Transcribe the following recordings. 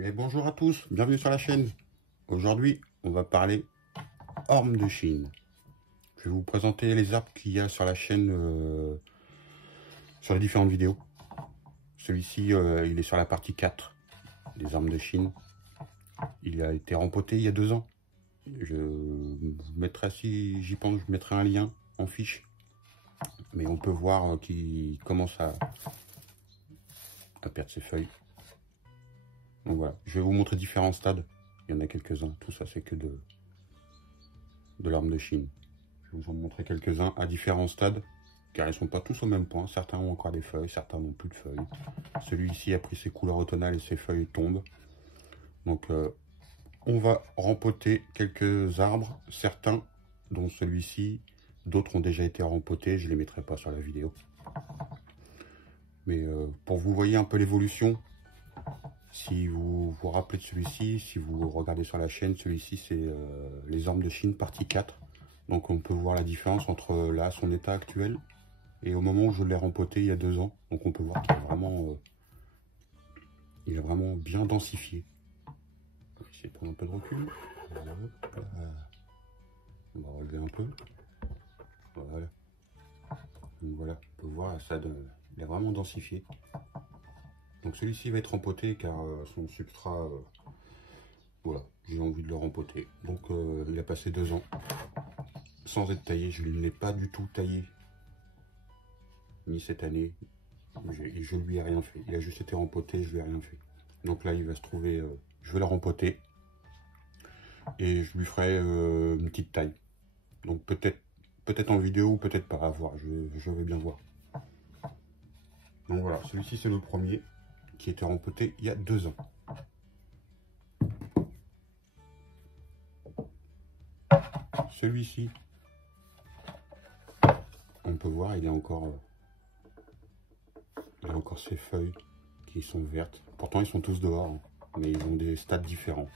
Et bonjour à tous, bienvenue sur la chaîne. Aujourd'hui, on va parler ormes de Chine. Je vais vous présenter les arbres qu'il y a sur la chaîne, sur les différentes vidéos. Celui-ci, il est sur la partie 4 des ormes de Chine. Il a été rempoté il y a 2 ans. Je vous mettrai, si j'y pense, je mettrai un lien en fiche. Mais on peut voir qu'il commence à perdre ses feuilles. Donc voilà, je vais vous montrer différents stades. Il y en a quelques-uns. Tout ça, c'est que de l'orme de Chine. Je vais vous en montrer quelques-uns à différents stades, car ils ne sont pas tous au même point. Certains ont encore des feuilles, certains n'ont plus de feuilles. Celui-ci a pris ses couleurs automnales et ses feuilles tombent. Donc, on va rempoter quelques arbres. Certains, dont celui-ci, d'autres ont déjà été rempotés. Je ne les mettrai pas sur la vidéo. Mais pour que vous voyez un peu l'évolution, si vous vous rappelez de celui-ci, si vous regardez sur la chaîne, celui-ci c'est les ormes de Chine partie 4. Donc on peut voir la différence entre là son état actuel et au moment où je l'ai rempoté il y a 2 ans. Donc on peut voir qu'il est vraiment bien densifié. On va essayer de prendre un peu de recul. Voilà. On va relever un peu. Voilà. Donc voilà, on peut voir ça, il est vraiment densifié. Donc celui-ci va être rempoté car son substrat, voilà, j'ai envie de le rempoter. Donc il a passé 2 ans sans être taillé. Je ne l'ai pas du tout taillé, ni cette année. Je lui ai rien fait. Il a juste été rempoté, je lui ai rien fait. Donc là, il va se trouver, je vais le rempoter et je lui ferai une petite taille. Donc peut-être en vidéo ou peut-être pas, à voir. Je vais bien voir. Donc voilà, celui-ci c'est le premier qui était rempoté il y a 2 ans. Celui-ci, on peut voir, il a encore ses feuilles qui sont vertes. Pourtant, ils sont tous dehors, hein, mais ils ont des stades différents.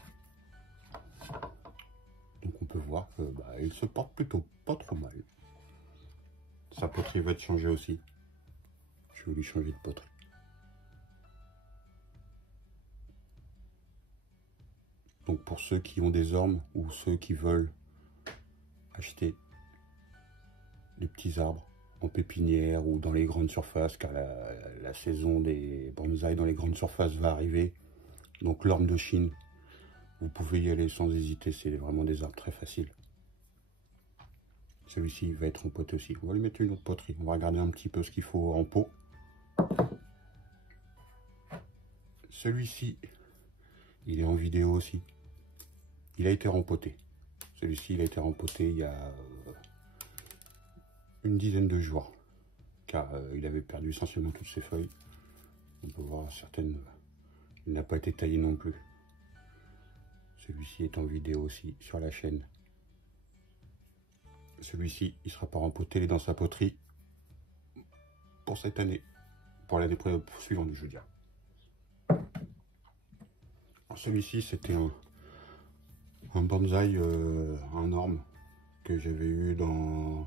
Donc, on peut voir que il se porte plutôt pas trop mal. Sa poterie va être changée aussi. Je vais lui changer de poterie. Donc, pour ceux qui ont des ormes ou ceux qui veulent acheter des petits arbres en pépinière ou dans les grandes surfaces, car la saison des bonsaïs dans les grandes surfaces va arriver. Donc l'orme de Chine, vous pouvez y aller sans hésiter, c'est vraiment des arbres très faciles. Celui-ci va être en pote aussi. On va lui mettre une autre poterie. On va regarder un petit peu ce qu'il faut en pot. Celui-ci, il est en vidéo aussi. Il a été rempoté. Celui-ci, il a été rempoté il y a une dizaine de jours, car il avait perdu essentiellement toutes ses feuilles. On peut voir certaines, il n'a pas été taillé non plus. Celui-ci est en vidéo aussi sur la chaîne. Celui-ci, il ne sera pas rempoté, il est dans sa poterie pour cette année, pour l'année suivante, je veux dire. Celui-ci, c'était un bonsaï, un orme que j'avais eu dans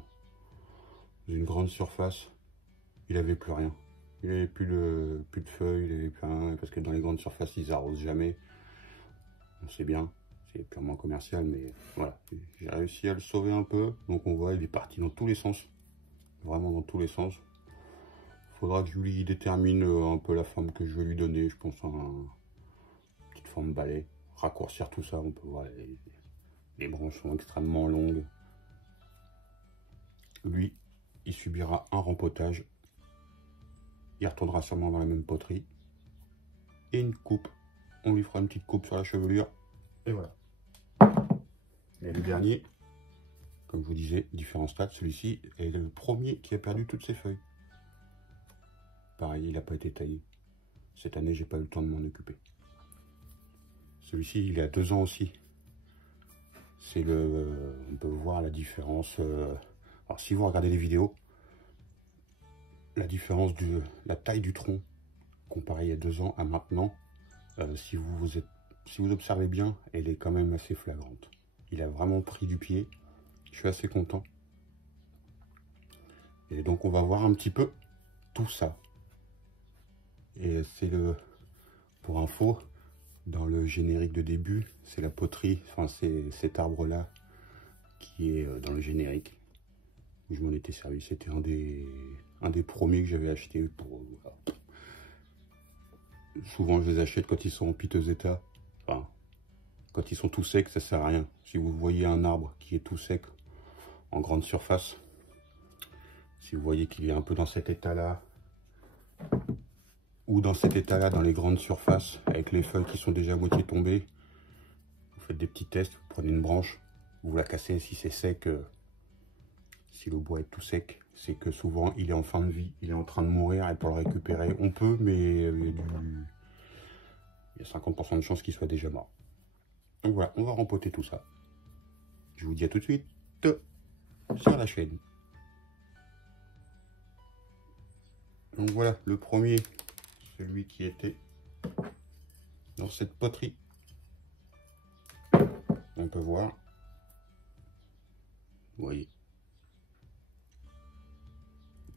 une grande surface. Il avait plus rien. Il n'avait plus de feuilles, il avait plus rien, parce que dans les grandes surfaces, ils arrosent jamais. On sait bien, c'est purement commercial, mais voilà. J'ai réussi à le sauver un peu. Donc on voit, il est parti dans tous les sens. Vraiment dans tous les sens. Il faudra que je lui détermine un peu la forme que je vais lui donner. Je pense à une petite forme balai. Raccourcir tout ça, on peut voir les branches sont extrêmement longues. Lui, il subira un rempotage. Il retournera sûrement dans la même poterie. Et une coupe. On lui fera une petite coupe sur la chevelure. Et voilà. Et le dernier, comme je vous disais, différents stades. Celui-ci est le premier qui a perdu toutes ses feuilles. Pareil, il n'a pas été taillé. Cette année, j'ai pas eu le temps de m'en occuper. Celui-ci, il a 2 ans aussi. C'est on peut voir la différence. Alors, si vous regardez les vidéos, la différence de la taille du tronc comparé il y a 2 ans à maintenant, si vous observez bien, elle est quand même assez flagrante. Il a vraiment pris du pied. Je suis assez content. Et donc, on va voir un petit peu tout ça. Et c'est pour info, dans le générique de début. C'est la poterie, enfin c'est cet arbre-là qui est dans le générique. Où je m'en étais servi. C'était un des premiers que j'avais acheté pour... Voilà. Souvent je les achète quand ils sont en piteux état. Enfin, quand ils sont tout secs, ça sert à rien. Si vous voyez un arbre qui est tout sec en grande surface, si vous voyez qu'il est un peu dans cet état-là, ou dans cet état-là, dans les grandes surfaces, avec les feuilles qui sont déjà à moitié tombées, vous faites des petits tests, vous prenez une branche, vous la cassez. Si c'est sec, si le bois est tout sec, c'est que souvent il est en fin de vie, il est en train de mourir, et pour le récupérer, on peut, mais il y a 50% de chances qu'il soit déjà mort. Donc voilà, on va rempoter tout ça. Je vous dis à tout de suite sur la chaîne. Donc voilà, le premier, celui qui était dans cette poterie. On peut voir, vous voyez,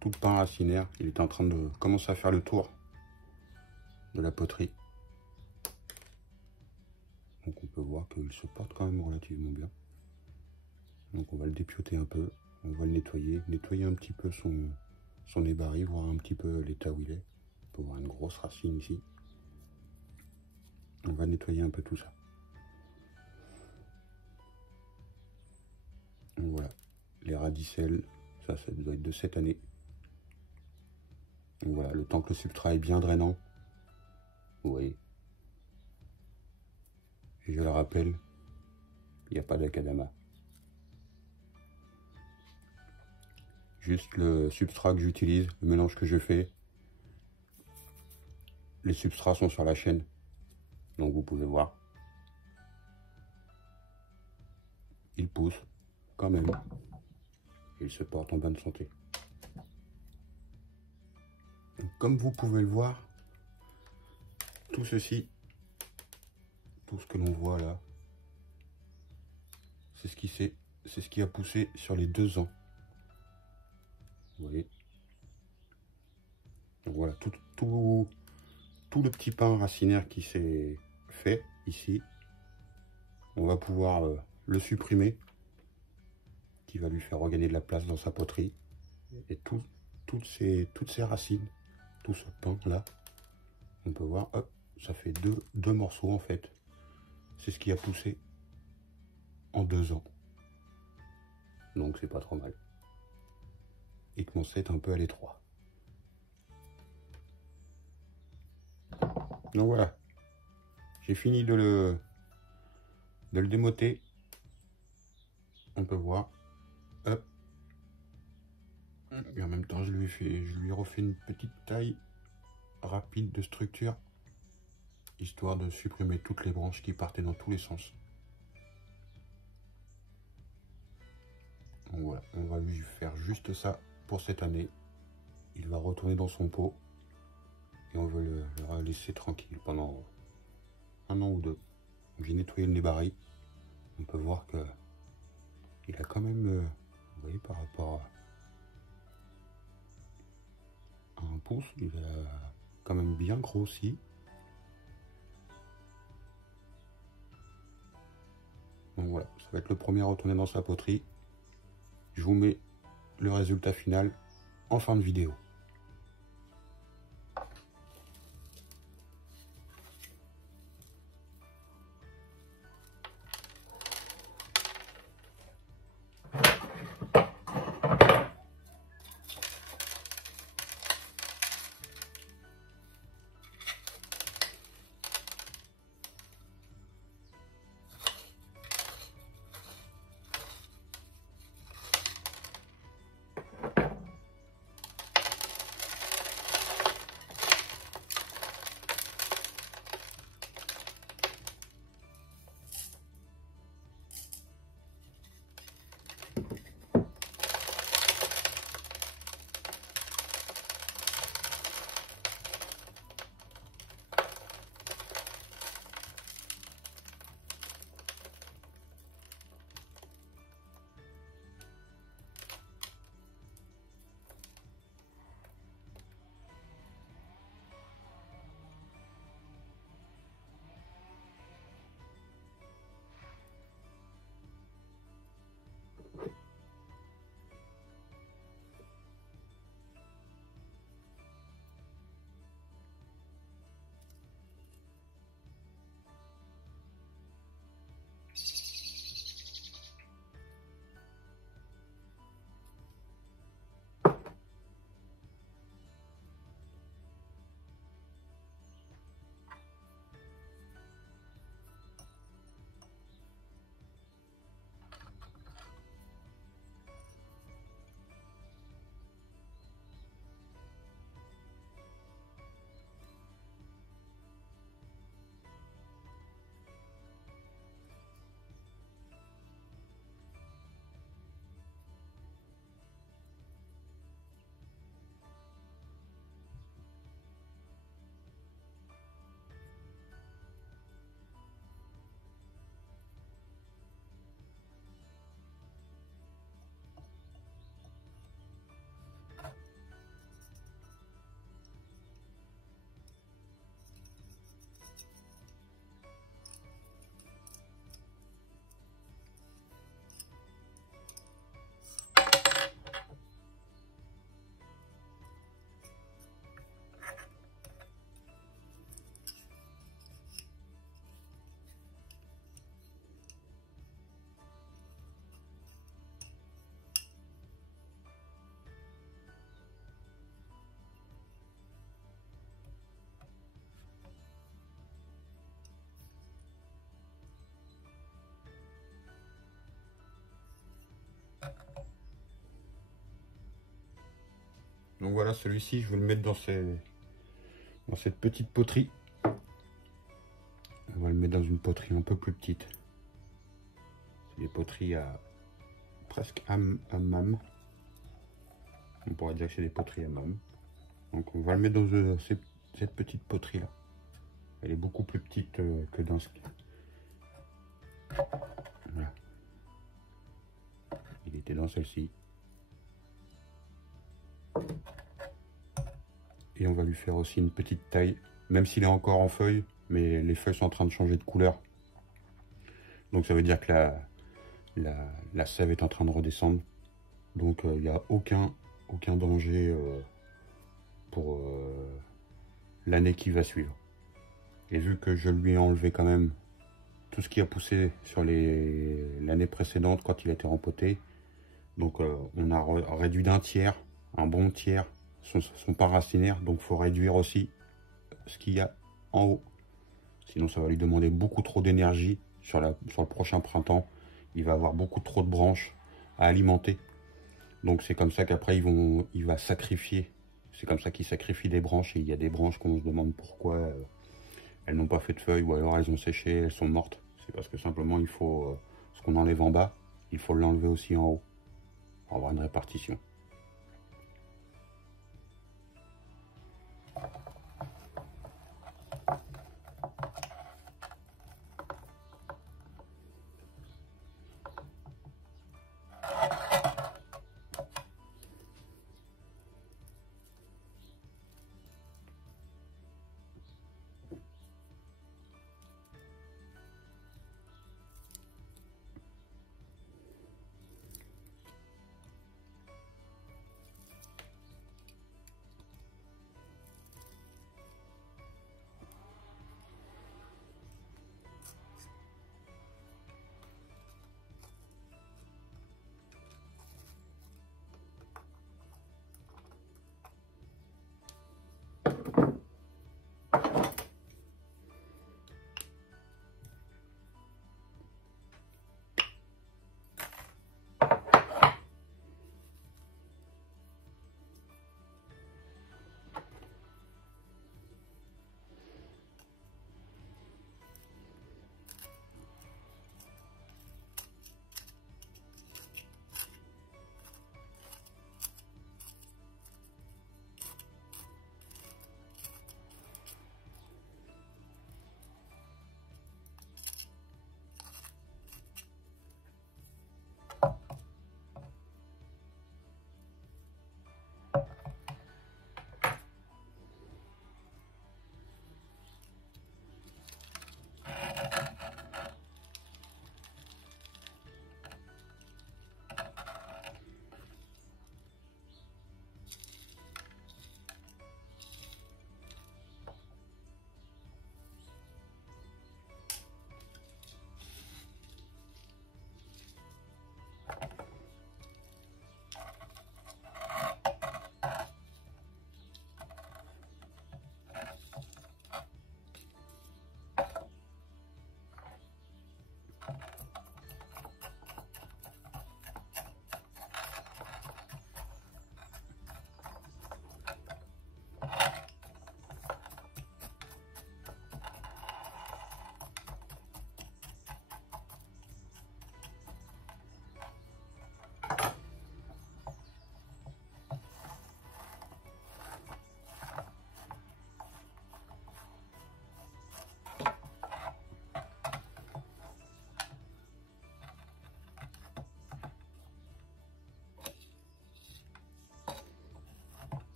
tout le pain racinaire, il est en train de commencer à faire le tour de la poterie. Donc on peut voir qu'il se porte quand même relativement bien. Donc on va le dépioter un peu, on va le nettoyer un petit peu son nébari, voir un petit peu l'état où il est. On peut voir une grosse racine ici. On va nettoyer un peu tout ça. Donc voilà, les radicelles, ça doit être de cette année. Donc voilà, le temps que le substrat est bien drainant, vous voyez. Et je le rappelle, il n'y a pas d'acadama. Juste le substrat que j'utilise, le mélange que je fais. Les substrats sont sur la chaîne, donc vous pouvez voir. Il pousse quand même. Il se porte en bonne santé. Donc, comme vous pouvez le voir, tout ceci, tout ce que l'on voit là, c'est ce qui a poussé sur les 2 ans. Vous voyez. Donc voilà, tout le petit pain racinaire qui s'est fait ici, on va pouvoir le supprimer, qui va lui faire regagner de la place dans sa poterie. Et toutes ces racines, tout ce pain là, on peut voir, hop, ça fait deux morceaux en fait. C'est ce qui a poussé en 2 ans. Donc c'est pas trop mal. Il commençait à être un peu à l'étroit. Donc voilà, j'ai fini de le démoter. On peut voir, hop. Et en même temps, je lui ai refait une petite taille rapide de structure, histoire de supprimer toutes les branches qui partaient dans tous les sens. Donc voilà, on va lui faire juste ça pour cette année. Il va retourner dans son pot et on veut le laisser tranquille pendant 1 an ou 2. J'ai nettoyé le nébari. On peut voir que il a quand même, vous voyez, par rapport à un pouce, il a quand même bien grossi. Donc voilà, ça va être le premier à retourner dans sa poterie. Je vous mets le résultat final en fin de vidéo. Donc voilà, celui-ci, je vais le mettre dans cette petite poterie. On va le mettre dans une poterie un peu plus petite. C'est des poteries à presque hammam. On pourrait dire que c'est des poteries hammam. Donc on va le mettre dans cette petite poterie là. Elle est beaucoup plus petite que dans ce... Voilà. Il était dans celle-ci. Et on va lui faire aussi une petite taille, même s'il est encore en feuilles, mais les feuilles sont en train de changer de couleur. Donc ça veut dire que la sève est en train de redescendre. Donc il n'y a aucun danger pour l'année qui va suivre. Et vu que je lui ai enlevé quand même tout ce qui a poussé sur l'année précédente quand il a été rempoté, donc on a réduit d'un tiers, un bon tiers, son part racinaire. Donc il faut réduire aussi ce qu'il y a en haut. Sinon ça va lui demander beaucoup trop d'énergie sur le prochain printemps. Il va avoir beaucoup trop de branches à alimenter. Donc c'est comme ça qu'après il va sacrifier. C'est comme ça qu'il sacrifie des branches. Et il y a des branches qu'on se demande pourquoi elles n'ont pas fait de feuilles, ou alors elles ont séché, elles sont mortes. C'est parce que simplement il faut, ce qu'on enlève en bas, il faut l'enlever aussi en haut, pour avoir une répartition.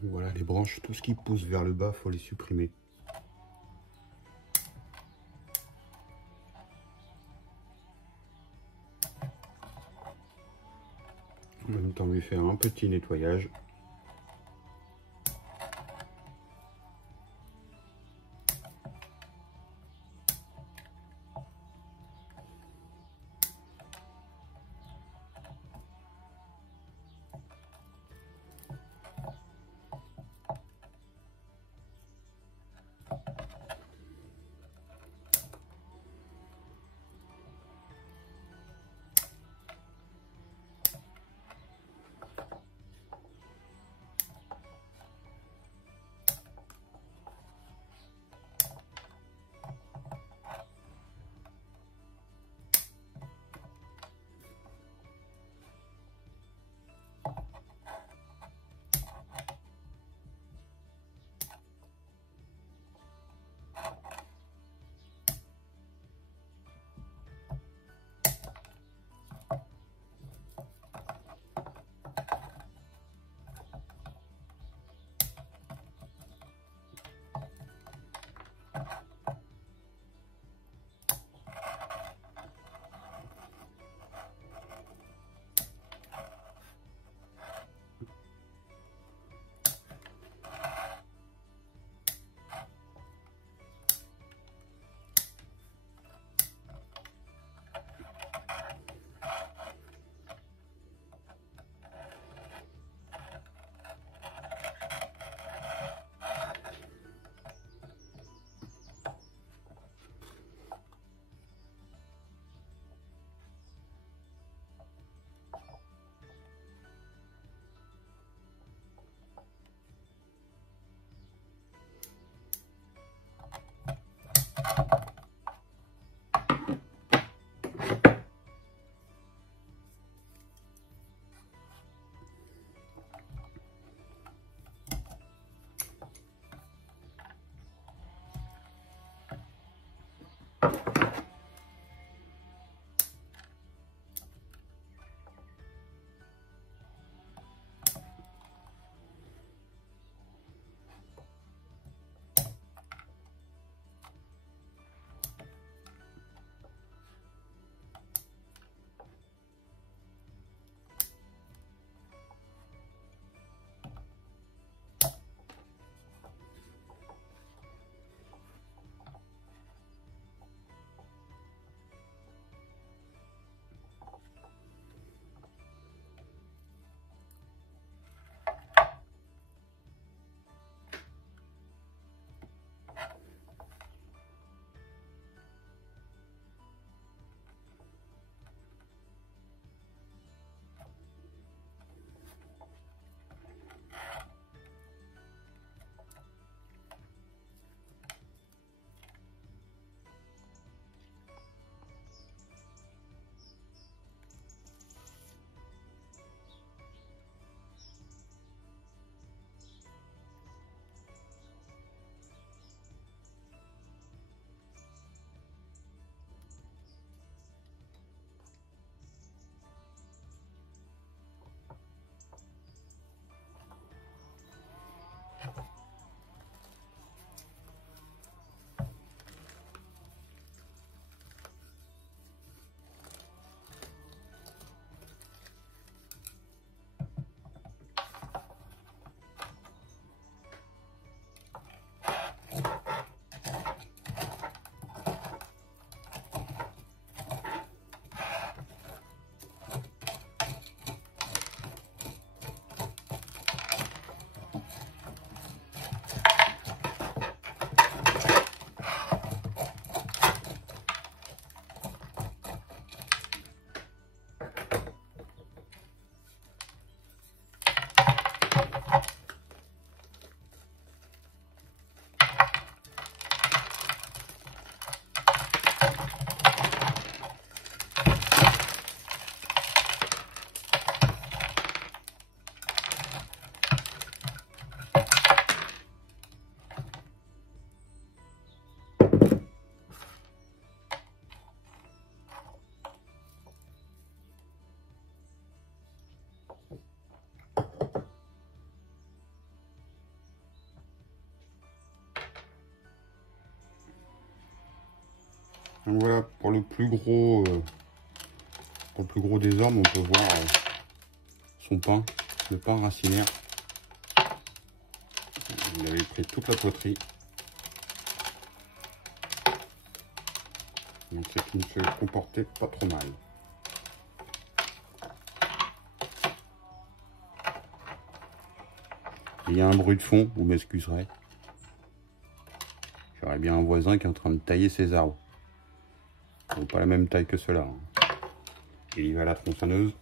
Voilà, les branches, tout ce qui pousse vers le bas, faut les supprimer. En même temps, on va faire un petit nettoyage. Donc voilà, pour le plus gros des hommes, on peut voir son pain, le pain racinaire. Il avait pris toute la poterie. Donc c'est qu'il ne se comportait pas trop mal. Il y a un bruit de fond, vous m'excuserez. J'aurais bien un voisin qui est en train de tailler ses arbres. Ils n'ont pas la même taille que ceux-là. Il y va à la tronçonneuse.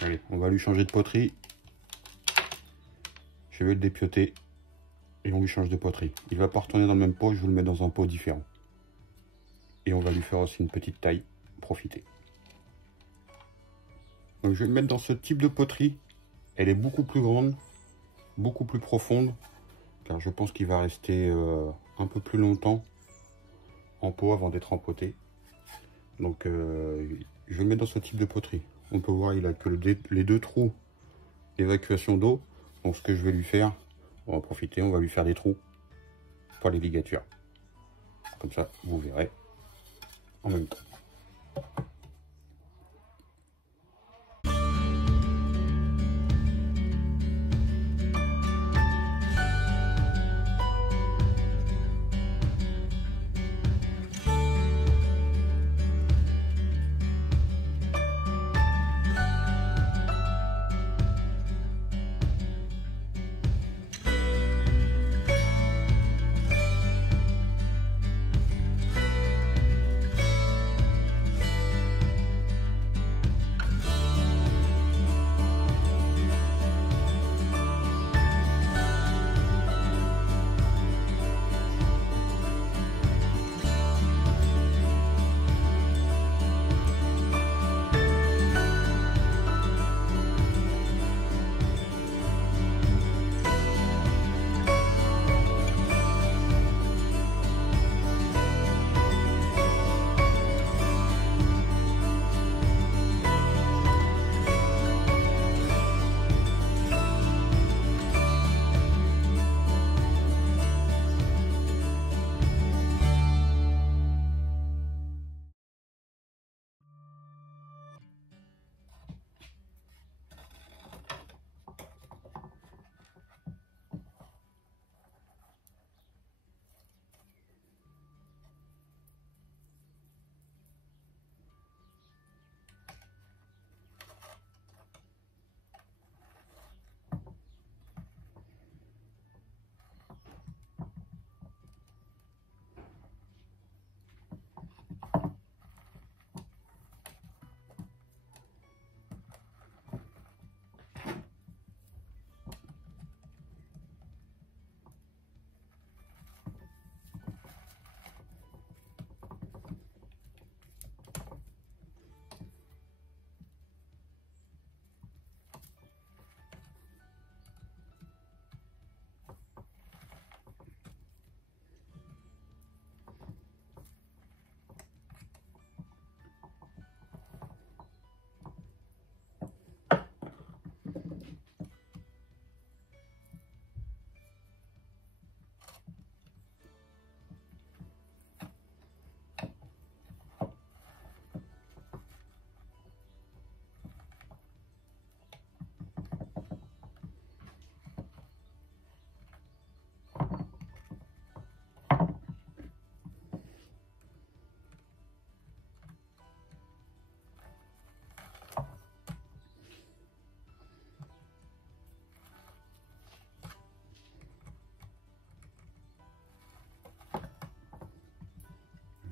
Allez, on va lui changer de poterie. Je vais le dépioter. Et on lui change de poterie. Il va pas retourner dans le même pot, je vous le mets dans un pot différent. Et on va lui faire aussi une petite taille. Profitez. Donc je vais le mettre dans ce type de poterie. Elle est beaucoup plus grande, beaucoup plus profonde. Car je pense qu'il va rester un peu plus longtemps en pot avant d'être empoté. Donc je vais le mettre dans ce type de poterie. On peut voir il a que les deux trous d'évacuation d'eau. Donc ce que je vais lui faire, on va profiter, on va lui faire des trous pour les ligatures. Comme ça, vous verrez en même temps.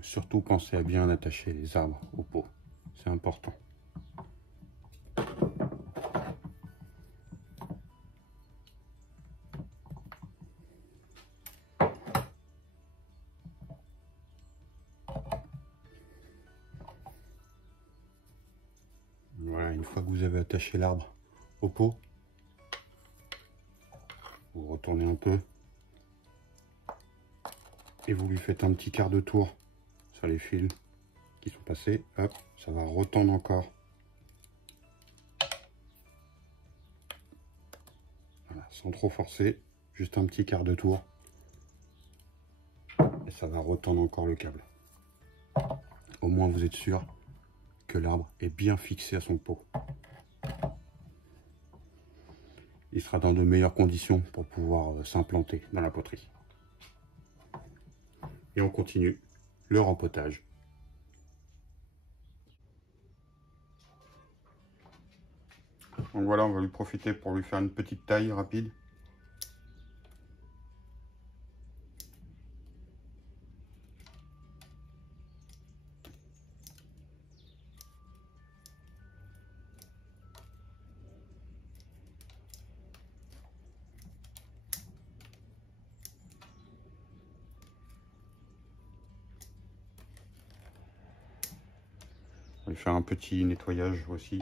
Surtout pensez à bien attacher les arbres au pot, c'est important. Voilà, une fois que vous avez attaché l'arbre au pot, vous retournez un peu et vous lui faites un petit quart de tour sur les fils qui sont passés. Hop, ça va retendre encore. Voilà, sans trop forcer, juste un petit quart de tour. ça va retendre encore le câble. Au moins vous êtes sûr que l'arbre est bien fixé à son pot. Il sera dans de meilleures conditions pour pouvoir s'implanter dans la poterie. Et on continue le rempotage. Donc voilà, on va lui profiter pour lui faire une petite taille rapide. On va lui faire un petit nettoyage aussi.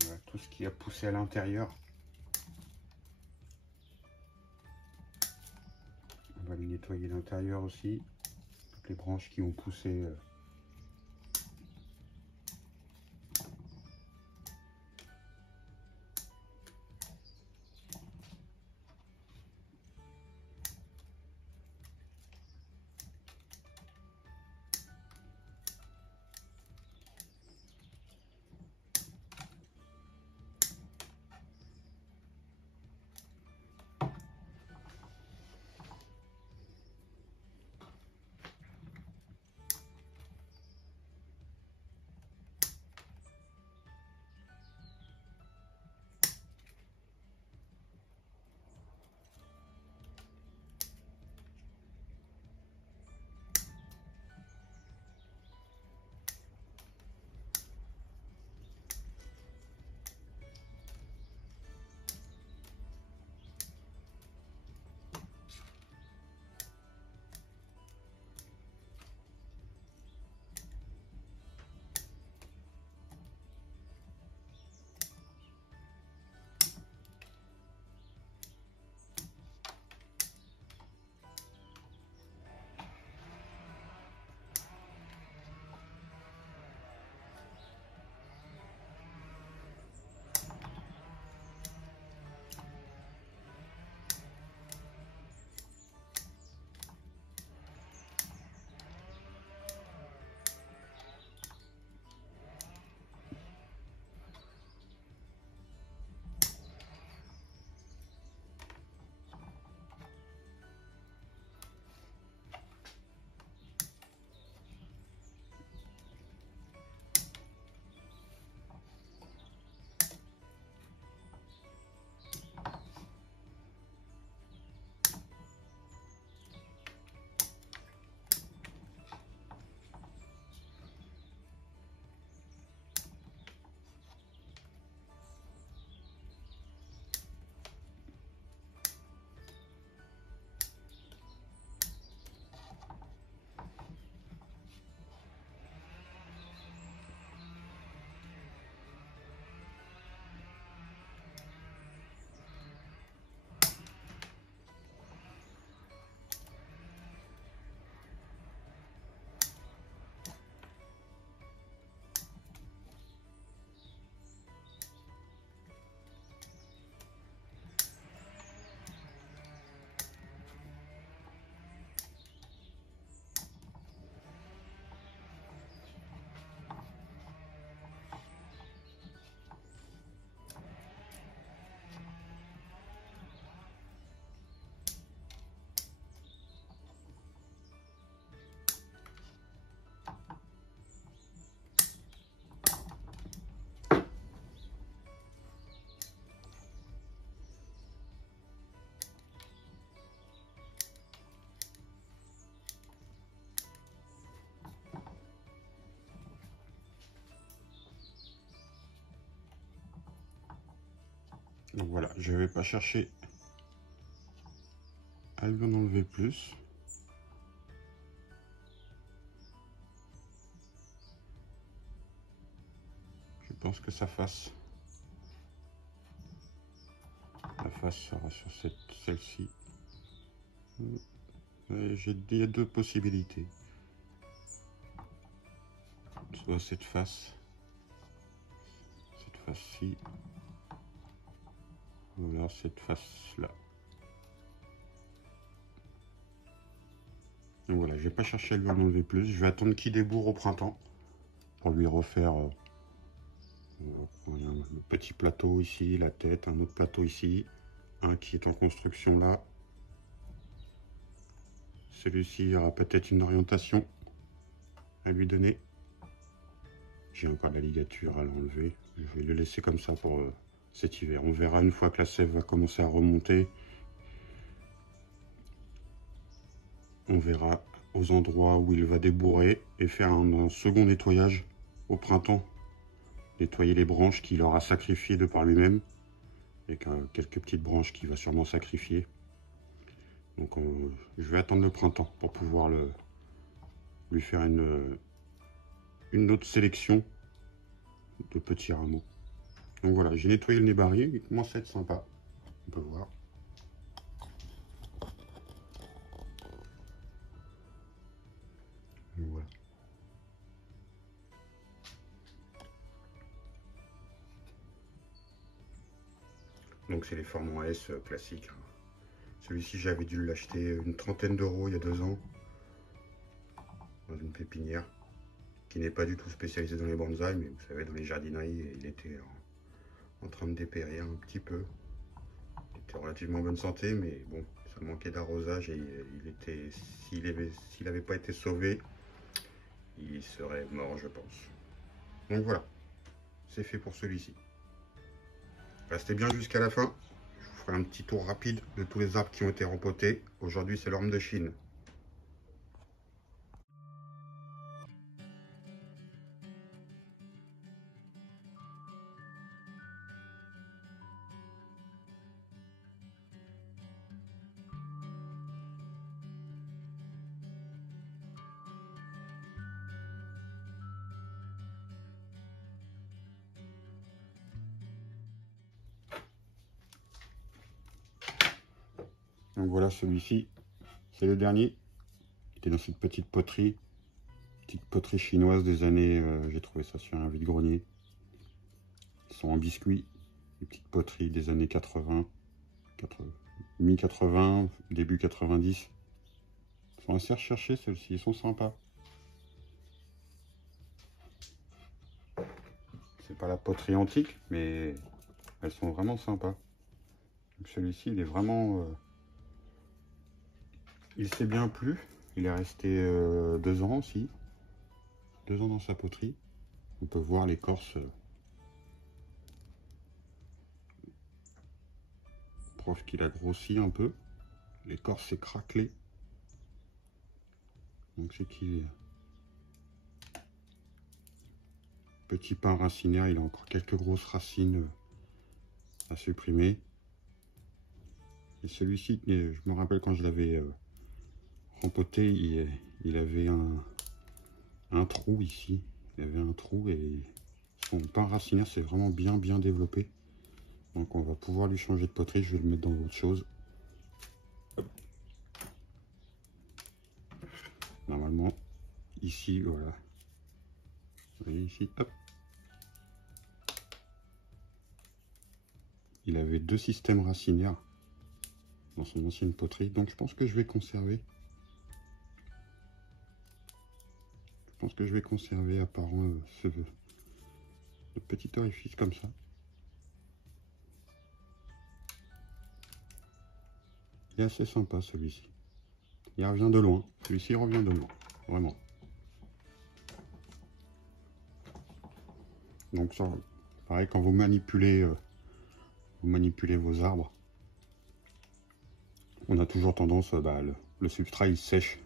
Voilà, tout ce qui a poussé à l'intérieur. On va lui nettoyer l'intérieur aussi. Toutes les branches qui ont poussé. Donc voilà, je ne vais pas chercher à lui en enlever plus. Je pense que la face sera sur celle-ci. Il y a deux possibilités. Soit cette face-ci, ou alors cette face-là. Donc voilà, je vais pas chercher à lui en enlever plus. Je vais attendre qu'il débourre au printemps pour lui refaire le petit plateau ici, la tête, un autre plateau ici, un qui est en construction là. Celui-ci aura peut-être une orientation à lui donner. J'ai encore de la ligature à l'enlever. Je vais le laisser comme ça pour cet hiver. On verra une fois que la sève va commencer à remonter. On verra aux endroits où il va débourrer et faire un second nettoyage au printemps. Nettoyer les branches qu'il aura sacrifiées de par lui-même. Avec quelques petites branches qu'il va sûrement sacrifier. Donc je vais attendre le printemps pour pouvoir lui faire une autre sélection de petits rameaux. Donc voilà, j'ai nettoyé le nébari, il commence à être sympa. On peut voir. Donc voilà. Donc c'est les formes en S classiques. Celui-ci, j'avais dû l'acheter une trentaine d'euros il y a 2 ans. Dans une pépinière. Qui n'est pas du tout spécialisée dans les bonsaïs, mais vous savez, dans les jardineries, il était en train de dépérir un petit peu. Il était en relativement bonne santé, mais bon, ça manquait d'arrosage et s'il n'avait pas été sauvé, il serait mort, je pense. Donc voilà, c'est fait pour celui-ci. Restez bien jusqu'à la fin. Je vous ferai un petit tour rapide de tous les arbres qui ont été rempotés. Aujourd'hui, c'est l'orme de Chine. Donc voilà, celui-ci, c'est le dernier. Il était dans cette petite poterie chinoise des années, j'ai trouvé ça sur un vide-grenier. Ils sont en biscuit, les petites poteries des années 80, mi-80, début 90. Ils sont assez recherchés, celles-ci, ils sont sympas. C'est pas la poterie antique, mais elles sont vraiment sympas. Celui-ci, il est vraiment... il s'est bien plu. Il est resté 2 ans aussi. 2 ans dans sa poterie. On peut voir l'écorce. Preuve qu'il a grossi un peu. L'écorce s'est craquelée. Donc c'est qu'il est... Petit pin racinaire, il a encore quelques grosses racines à supprimer. Et celui-ci, je me rappelle quand je l'avais rempoté, il avait un trou ici. Il avait un trou et son pin racinaire s'est vraiment bien développé. Donc on va pouvoir lui changer de poterie. Je vais le mettre dans autre chose. Normalement, ici, voilà. Vous voyez ici, hop. Il avait 2 systèmes racinaires dans son ancienne poterie. Donc je pense que je vais conserver. Je pense que je vais conserver apparemment ce petit orifice comme ça. Il est assez sympa celui-ci. Il revient de loin. Celui-ci revient de loin. Vraiment. Donc ça, pareil, quand vous manipulez vos arbres, on a toujours tendance, le substrat il sèche.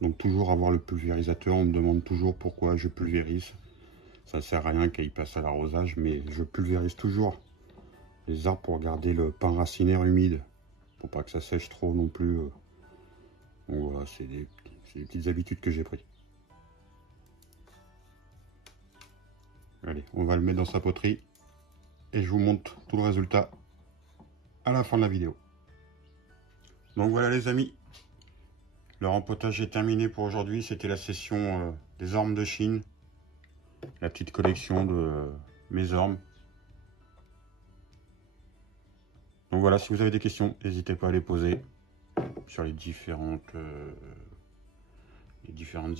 Donc toujours avoir le pulvérisateur, on me demande toujours pourquoi je pulvérise. Ça sert à rien qu'il passe à l'arrosage, mais je pulvérise toujours les arbres pour garder le pain racinaire humide, pour pas que ça sèche trop non plus. Donc voilà, c'est des petites habitudes que j'ai prises. Allez, on va le mettre dans sa poterie et je vous montre tout le résultat à la fin de la vidéo. Donc voilà les amis, le rempotage est terminé pour aujourd'hui. C'était la session des ormes de Chine, la petite collection de mes ormes. Donc voilà, si vous avez des questions, n'hésitez pas à les poser sur les différentes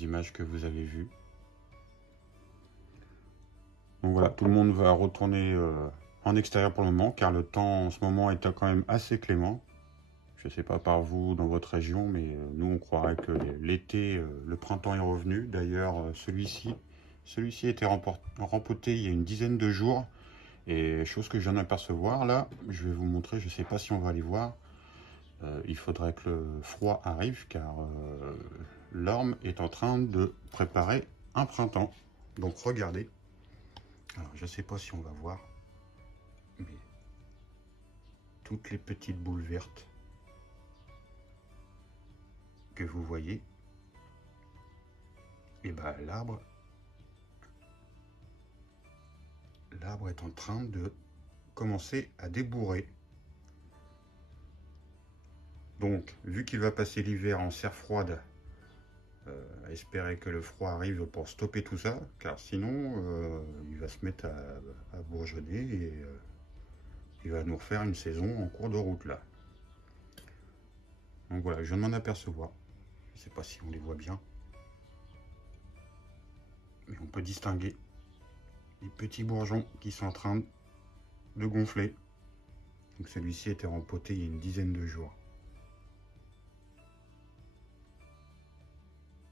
images que vous avez vues. Donc voilà, tout le monde va retourner en extérieur pour le moment, car le temps en ce moment est quand même assez clément. Je ne sais pas par vous dans votre région, mais nous on croirait que l'été, le printemps est revenu. D'ailleurs, celui-ci a été rempoté il y a une dizaine de jours. Et chose que je viens d'apercevoir là, je vais vous montrer, je ne sais pas si on va aller voir. Il faudrait que le froid arrive, car l'orme est en train de préparer un printemps. Donc regardez. Alors, je ne sais pas si on va voir, mais toutes les petites boules vertes que vous voyez, et ben l'arbre est en train de commencer à débourrer. Donc, vu qu'il va passer l'hiver en serre froide, à espérer que le froid arrive pour stopper tout ça, car sinon il va se mettre à bourgeonner et il va nous refaire une saison en cours de route là. Donc voilà, je viens de m'en apercevoir. Je ne sais pas si on les voit bien, mais on peut distinguer les petits bourgeons qui sont en train de gonfler. Donc celui-ci a été rempoté il y a une dizaine de jours.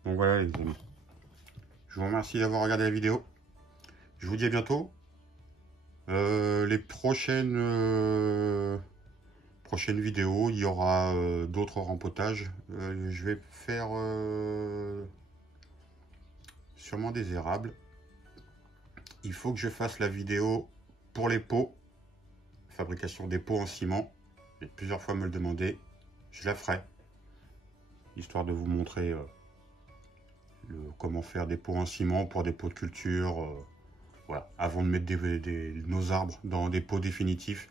Donc voilà les amis, je vous remercie d'avoir regardé la vidéo. Je vous dis à bientôt. Les prochaines vidéos, il y aura d'autres rempotages. Je vais faire sûrement des érables. Il faut que je fasse la vidéo pour les pots, fabrication des pots en ciment. J'ai plusieurs fois me le demander, je la ferai, histoire de vous montrer comment faire des pots en ciment pour des pots de culture. Voilà, avant de mettre nos arbres dans des pots définitifs.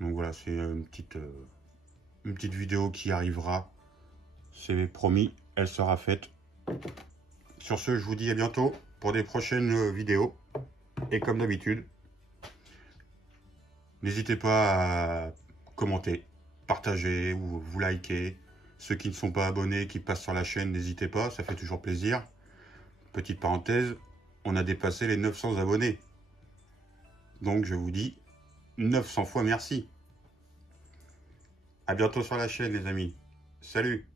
Donc voilà, c'est une petite vidéo qui arrivera. C'est promis, elle sera faite. Sur ce, je vous dis à bientôt pour des prochaines vidéos. Et comme d'habitude, n'hésitez pas à commenter, partager ou vous liker. Ceux qui ne sont pas abonnés, qui passent sur la chaîne, n'hésitez pas, ça fait toujours plaisir. Petite parenthèse, on a dépassé les 900 abonnés. Donc je vous dis 900 fois merci. À bientôt sur la chaîne les amis. Salut!